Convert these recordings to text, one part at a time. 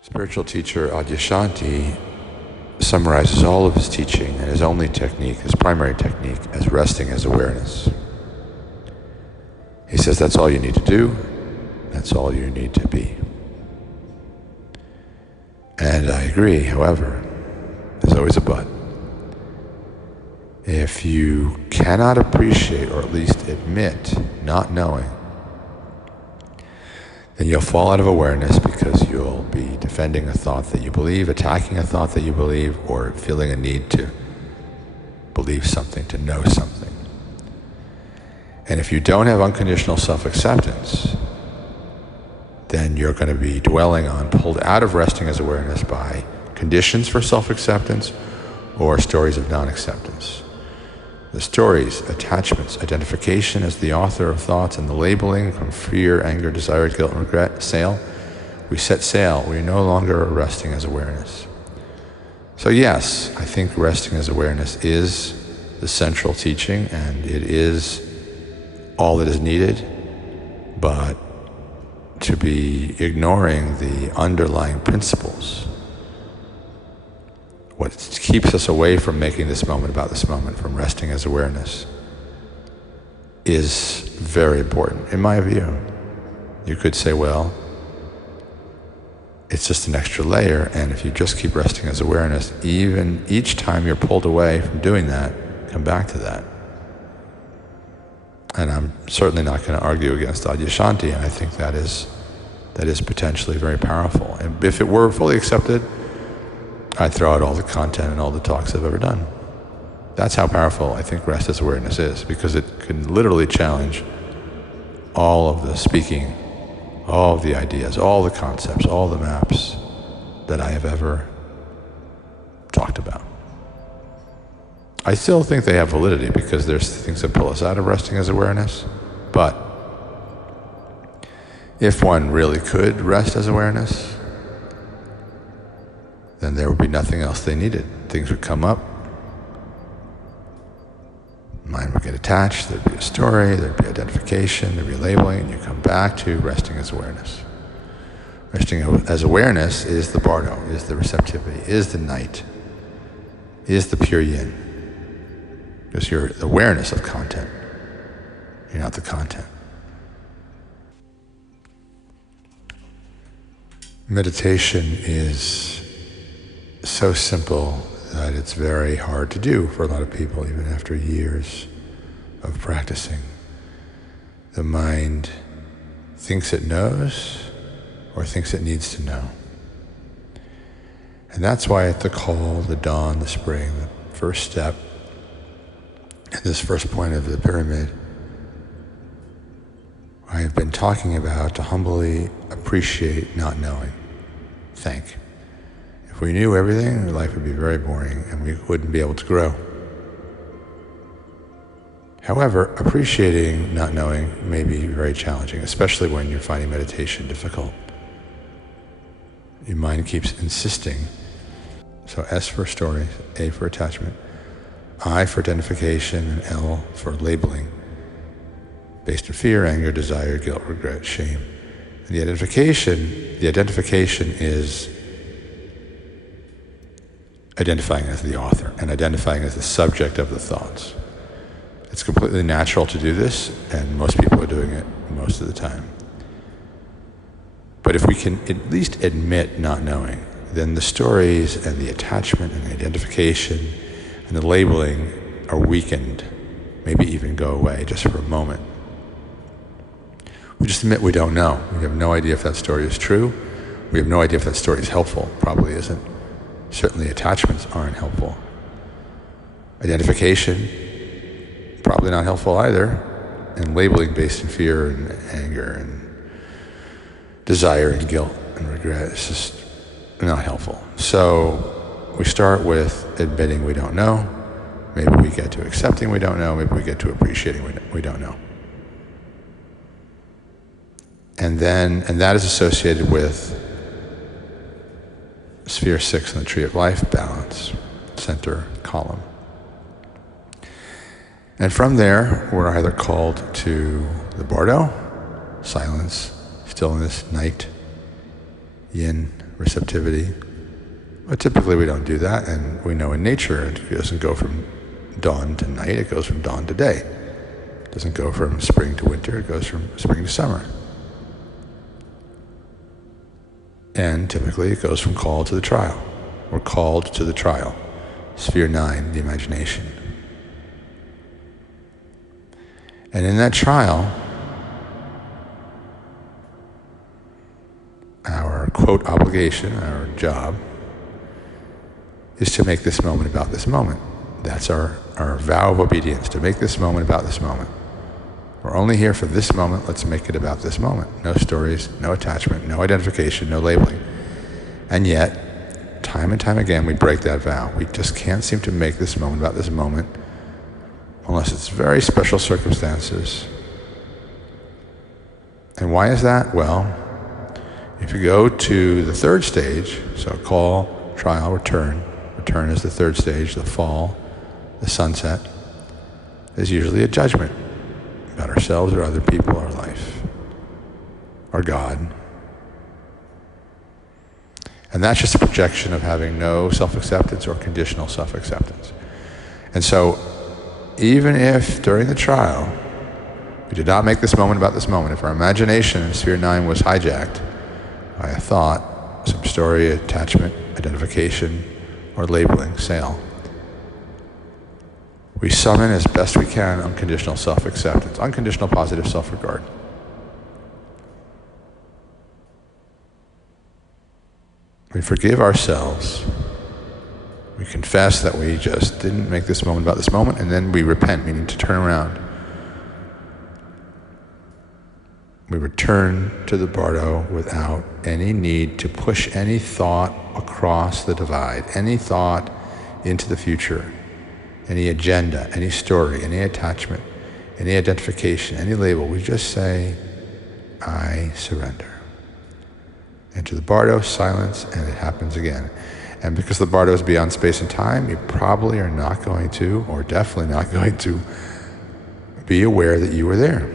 Spiritual teacher Adyashanti summarizes all of his teaching and his only technique, his primary technique, as resting as awareness. He says that's all you need to do, that's all you need to be. And I agree, however, there's always a but. If you cannot appreciate, or at least admit, not knowing, then you'll fall out of awareness because you'll be defending a thought that you believe, attacking a thought that you believe, or feeling a need to believe something, to know something. And if you don't have unconditional self-acceptance, then you're going to be dwelling on, pulled out of resting as awareness by conditions for self-acceptance or stories of non-acceptance. The stories, attachments, identification as the author of thoughts, and the labeling from fear, anger, desire, guilt, and regret, sail. We set sail. We no longer are resting as awareness. So yes, I think resting as awareness is the central teaching, and it is all that is needed, but to be ignoring the underlying principles, what keeps us away from making this moment about this moment, from resting as awareness, is very important, in my view. You could say, well, it's just an extra layer, and if you just keep resting as awareness, even each time you're pulled away from doing that, come back to that. And I'm certainly not going to argue against Adyashanti, and I think that is potentially very powerful. And if it were fully accepted, I'd throw out all the content and all the talks I've ever done. That's how powerful I think rest as awareness is, because it can literally challenge all of the speaking, all of the ideas, all the concepts, all the maps that I have ever talked about. I still think they have validity because there's things that pull us out of resting as awareness, but if one really could rest as awareness, then there would be nothing else they needed. Things would come up, mind would get attached, there'd be a story, there'd be identification, there'd be labeling, and you come back to resting as awareness. Resting as awareness is the bardo, is the receptivity, is the night, is the pure yin. Because you're the awareness of content, you're not the content. Meditation is so simple that it's very hard to do for a lot of people, even after years of practicing. The mind thinks it knows or thinks it needs to know. And that's why at the call, the dawn, the spring, the first step, and this first point of the pyramid, I have been talking about to humbly appreciate not knowing. Think. If we knew everything, life would be very boring and we wouldn't be able to grow. However, appreciating not knowing may be very challenging, especially when you're finding meditation difficult. Your mind keeps insisting. So S for story, A for attachment, I for identification, and L for labeling, based on fear, anger, desire, guilt, regret, shame. And the identification is identifying as the author and identifying as the subject of the thoughts. It's completely natural to do this, and most people are doing it most of the time. But if we can at least admit not knowing, then the stories and the attachment and the identification and the labeling are weakened, maybe even go away just for a moment. We just admit we don't know. We have no idea if that story is true. We have no idea if that story is helpful. Probably isn't. Certainly attachments aren't helpful. Identification, probably not helpful either. And labeling based in fear and anger and desire and guilt and regret is just not helpful. So we start with admitting we don't know. Maybe we get to accepting we don't know. Maybe we get to appreciating we don't know. And that is associated with sphere 6 in the tree of life, balance, center column. And from there, we're either called to the bardo, silence, stillness, night, yin, receptivity. But typically we don't do that, and we know in nature it doesn't go from dawn to night, it goes from dawn to day. It doesn't go from spring to winter, it goes from spring to summer. And typically it goes from call to the trial. We're called to the trial. Sphere 9, the imagination. And in that trial, our quote obligation, our job, is to make this moment about this moment. That's our vow of obedience, to make this moment about this moment. We're only here for this moment, let's make it about this moment. No stories, no attachment, no identification, no labeling. And yet, time and time again, we break that vow. We just can't seem to make this moment about this moment unless it's very special circumstances. And why is that? Well, if you go to the third stage, so call, trial, return. Return is the third stage, the fall, the sunset. There's usually a judgment about ourselves or other people, our life, our God. And that's just a projection of having no self-acceptance or conditional self-acceptance. And so, even if during the trial, we did not make this moment about this moment, if our imagination in Sphere 9 was hijacked by a thought, some story, attachment, identification, or labeling, sale, we summon as best we can unconditional self-acceptance, unconditional positive self-regard. We forgive ourselves. We confess that we just didn't make this moment about this moment, and then we repent, meaning to turn around. We return to the bardo without any need to push any thought across the divide, any thought into the future, any agenda, any story, any attachment, any identification, any label. We just say, I surrender. Into the bardo, silence, and it happens again. And because the bardo is beyond space and time, you probably are not going to, or definitely not going to, be aware that you were there.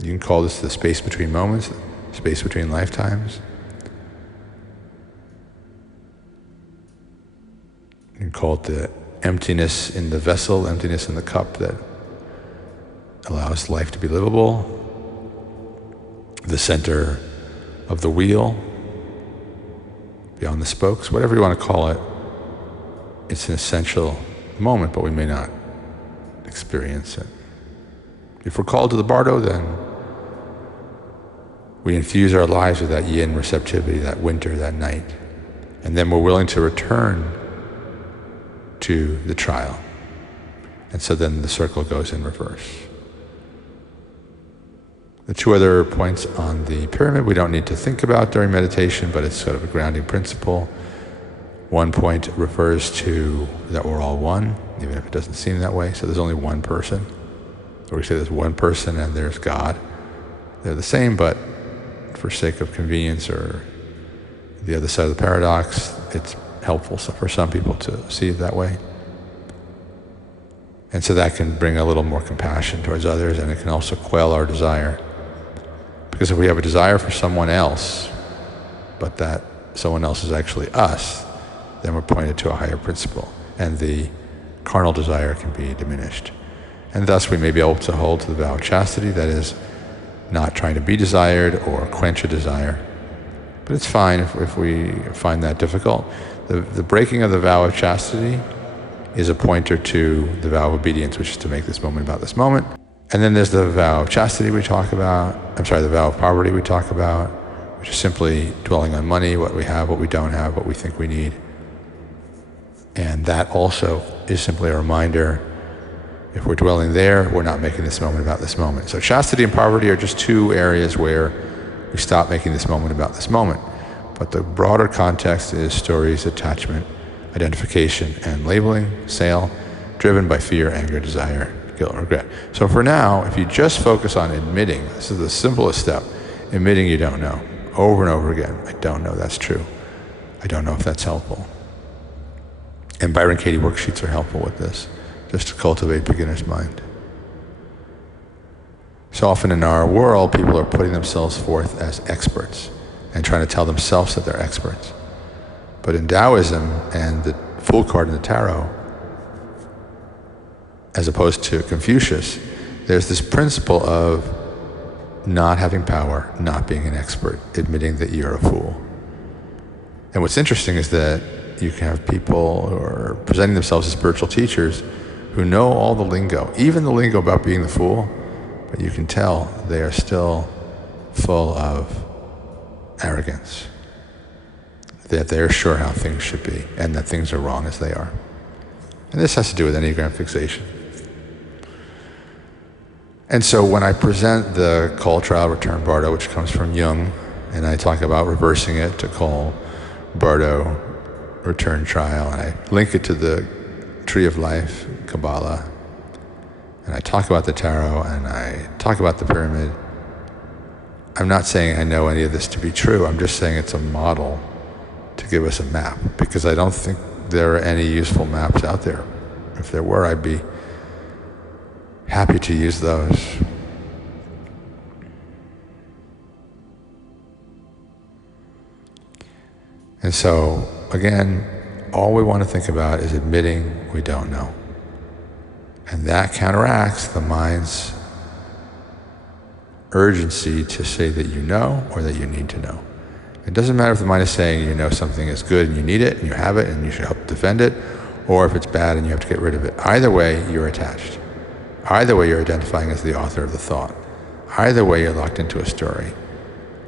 You can call this the space between moments, the space between lifetimes. You can call it the emptiness in the vessel, emptiness in the cup that allows life to be livable. The center of the wheel, beyond the spokes, whatever you want to call it. It's an essential moment, but we may not experience it. If we're called to the bardo, then we infuse our lives with that yin receptivity, that winter, that night. And then we're willing to return to the trial. And so then the circle goes in reverse. The two other points on the pyramid we don't need to think about during meditation, but it's sort of a grounding principle. One point refers to that we're all one, even if it doesn't seem that way. So there's only one person. Or we say there's one person and there's God. They're the same, but for sake of convenience or the other side of the paradox, it's helpful for some people to see it that way. And so that can bring a little more compassion towards others, and it can also quell our desire. Because if we have a desire for someone else, but that someone else is actually us, then we're pointed to a higher principle, and the carnal desire can be diminished. And thus we may be able to hold to the vow of chastity, that is, not trying to be desired or quench a desire. But it's fine if we find that difficult. The breaking of the vow of chastity is a pointer to the vow of obedience, which is to make this moment about this moment. And then there's the vow of chastity we talk about, the vow of poverty we talk about, which is simply dwelling on money, what we have, what we don't have, what we think we need. And that also is simply a reminder, if we're dwelling there, we're not making this moment about this moment. So chastity and poverty are just two areas where we stop making this moment about this moment. But the broader context is stories, attachment, identification, and labeling, sale, driven by fear, anger, desire, guilt, regret. So for now, if you just focus on admitting, this is the simplest step, admitting you don't know, over and over again. I don't know, that's true. I don't know if that's helpful. And Byron Katie worksheets are helpful with this, just to cultivate beginner's mind. So often in our world, people are putting themselves forth as experts. and trying to tell themselves that they're experts. But in Taoism and the Fool card in the Tarot, as opposed to Confucius, there's this principle of not having power, not being an expert, admitting that you're a fool. And what's interesting is that you can have people who are presenting themselves as spiritual teachers who know all the lingo, even the lingo about being the fool, but you can tell they are still full of arrogance, that they're sure how things should be and that things are wrong as they are. And this has to do with Enneagram fixation. And so when I present the call, trial, return, Bardo, which comes from Jung, and I talk about reversing it to call, Bardo, return, trial, and I link it to the Tree of Life, Kabbalah, and I talk about the Tarot, and I talk about the pyramid, I'm not saying I know any of this to be true. I'm just saying it's a model to give us a map, because I don't think there are any useful maps out there. If there were, I'd be happy to use those. And so, again, all we want to think about is admitting we don't know. And that counteracts the mind's urgency to say that you know or that you need to know. It doesn't matter if the mind is saying you know something is good and you need it and you have it and you should help defend it, or if it's bad and you have to get rid of it. Either way, you're attached. Either way, you're identifying as the author of the thought. Either way, you're locked into a story.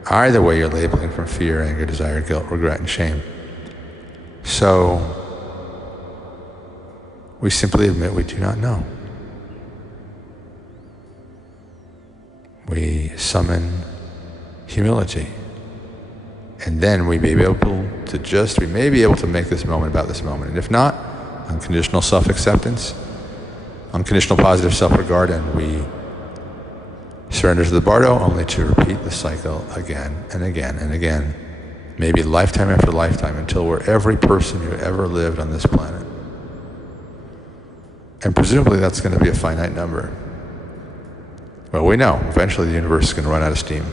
Either way, you're labeling from fear, anger, desire, guilt, regret, and shame. So, we simply admit we do not know. We summon humility. And then we may be able to make this moment about this moment. And if not, unconditional self-acceptance, unconditional positive self-regard, and we surrender to the Bardo only to repeat the cycle again and again and again, maybe lifetime after lifetime, until we're every person who ever lived on this planet. And presumably that's going to be a finite number. Well, we know eventually the universe is going to run out of steam.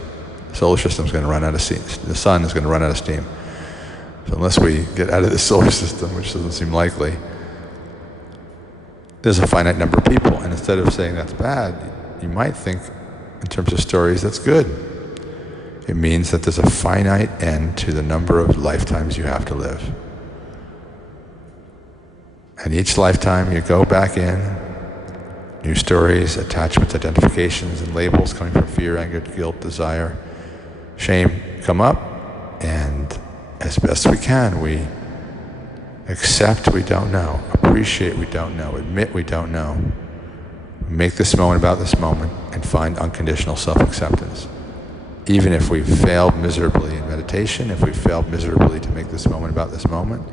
The solar system is going to run out of steam. The sun is going to run out of steam. So unless we get out of the solar system, which doesn't seem likely, there's a finite number of people. And instead of saying that's bad, you might think in terms of stories, that's good. It means that there's a finite end to the number of lifetimes you have to live. And each lifetime you go back in, new stories, attachments, identifications, and labels coming from fear, anger, guilt, desire, shame come up, and as best we can, we accept we don't know, appreciate we don't know, admit we don't know, make this moment about this moment, and find unconditional self-acceptance. Even if we've failed miserably in meditation, if we've failed miserably to make this moment about this moment,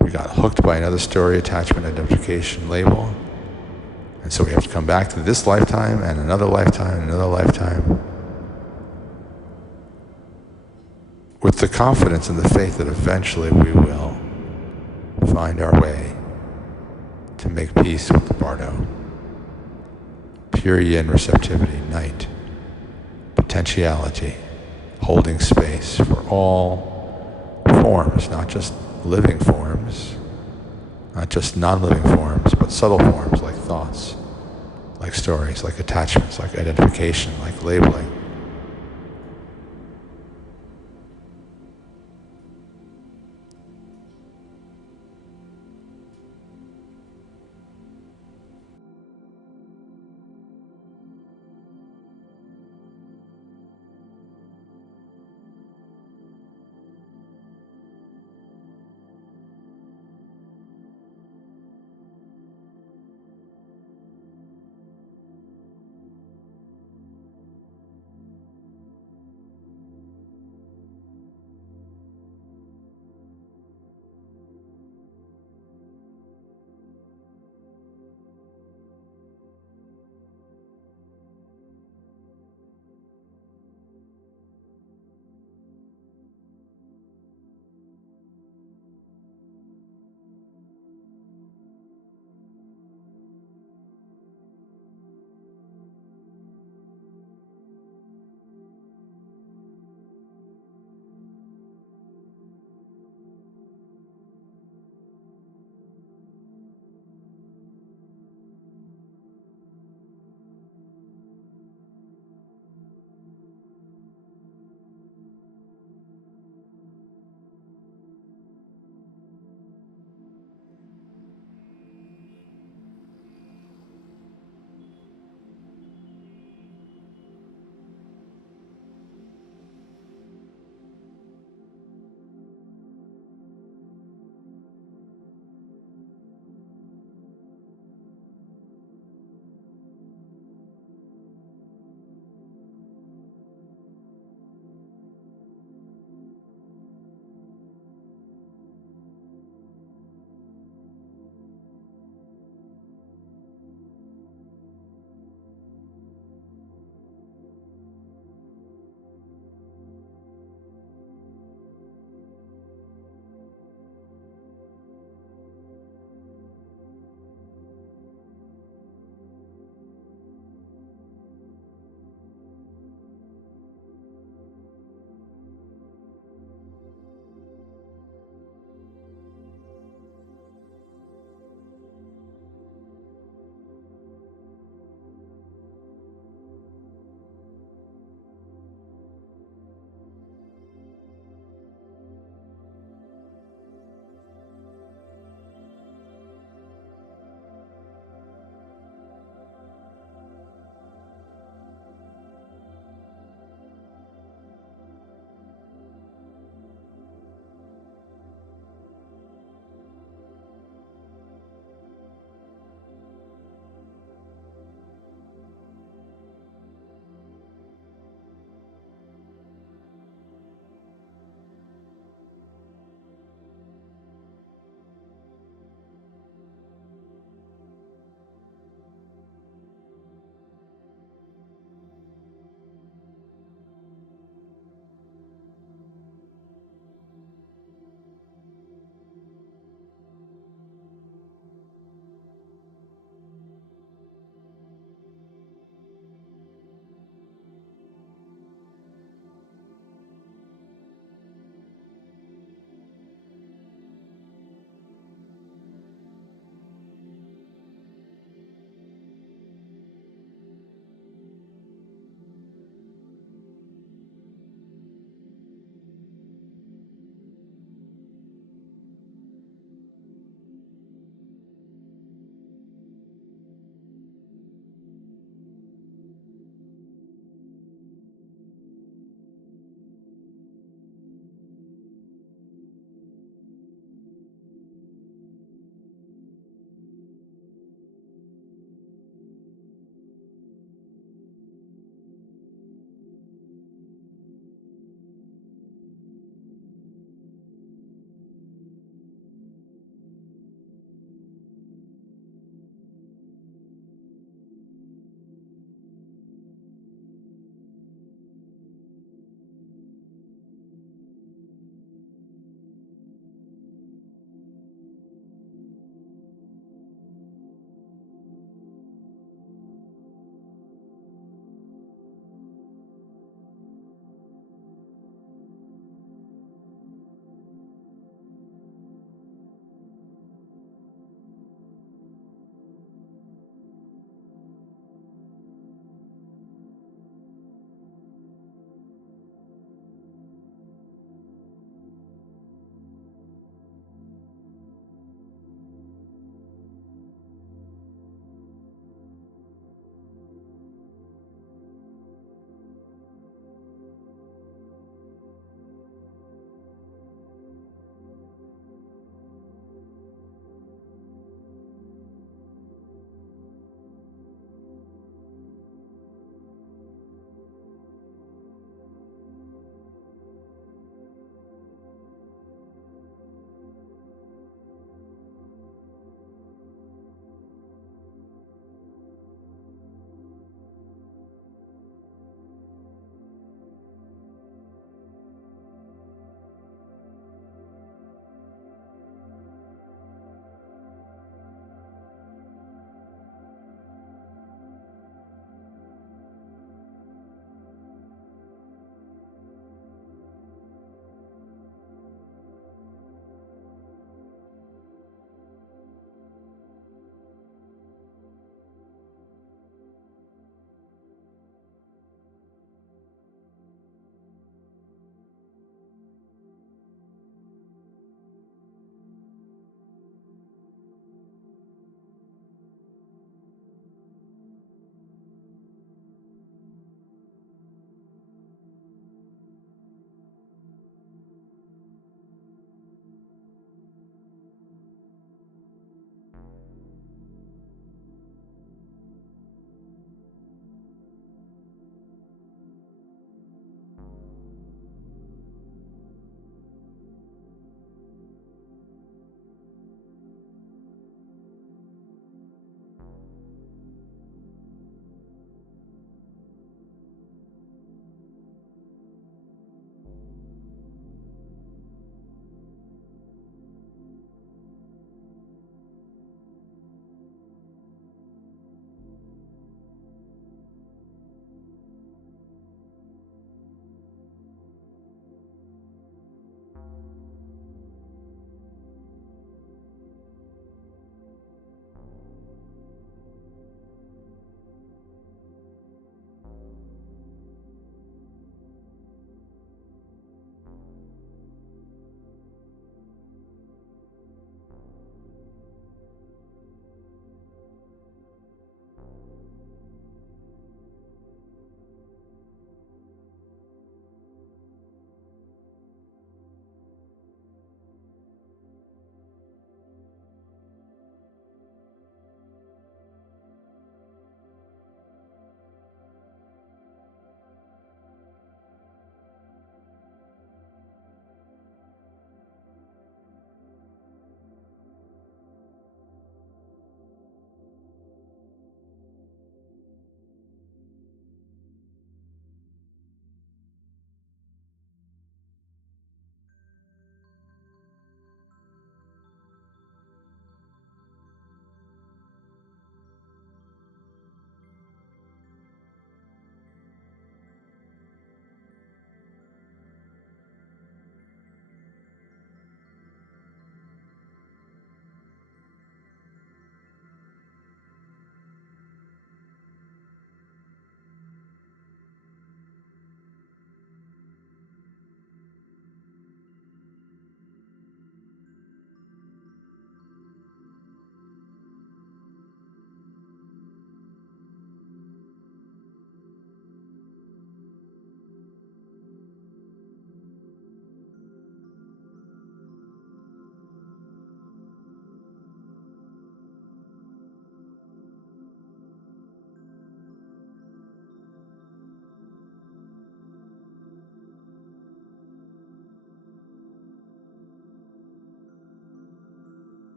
we got hooked by another story, attachment, identification, label, and so we have to come back to this lifetime and another lifetime and another lifetime with the confidence and the faith that eventually we will find our way to make peace with the Bardo. Pure yin receptivity, night, potentiality, holding space for all forms, not just living forms, not just non-living forms, but subtle forms like thoughts, like stories, like attachments, like identification, like labeling,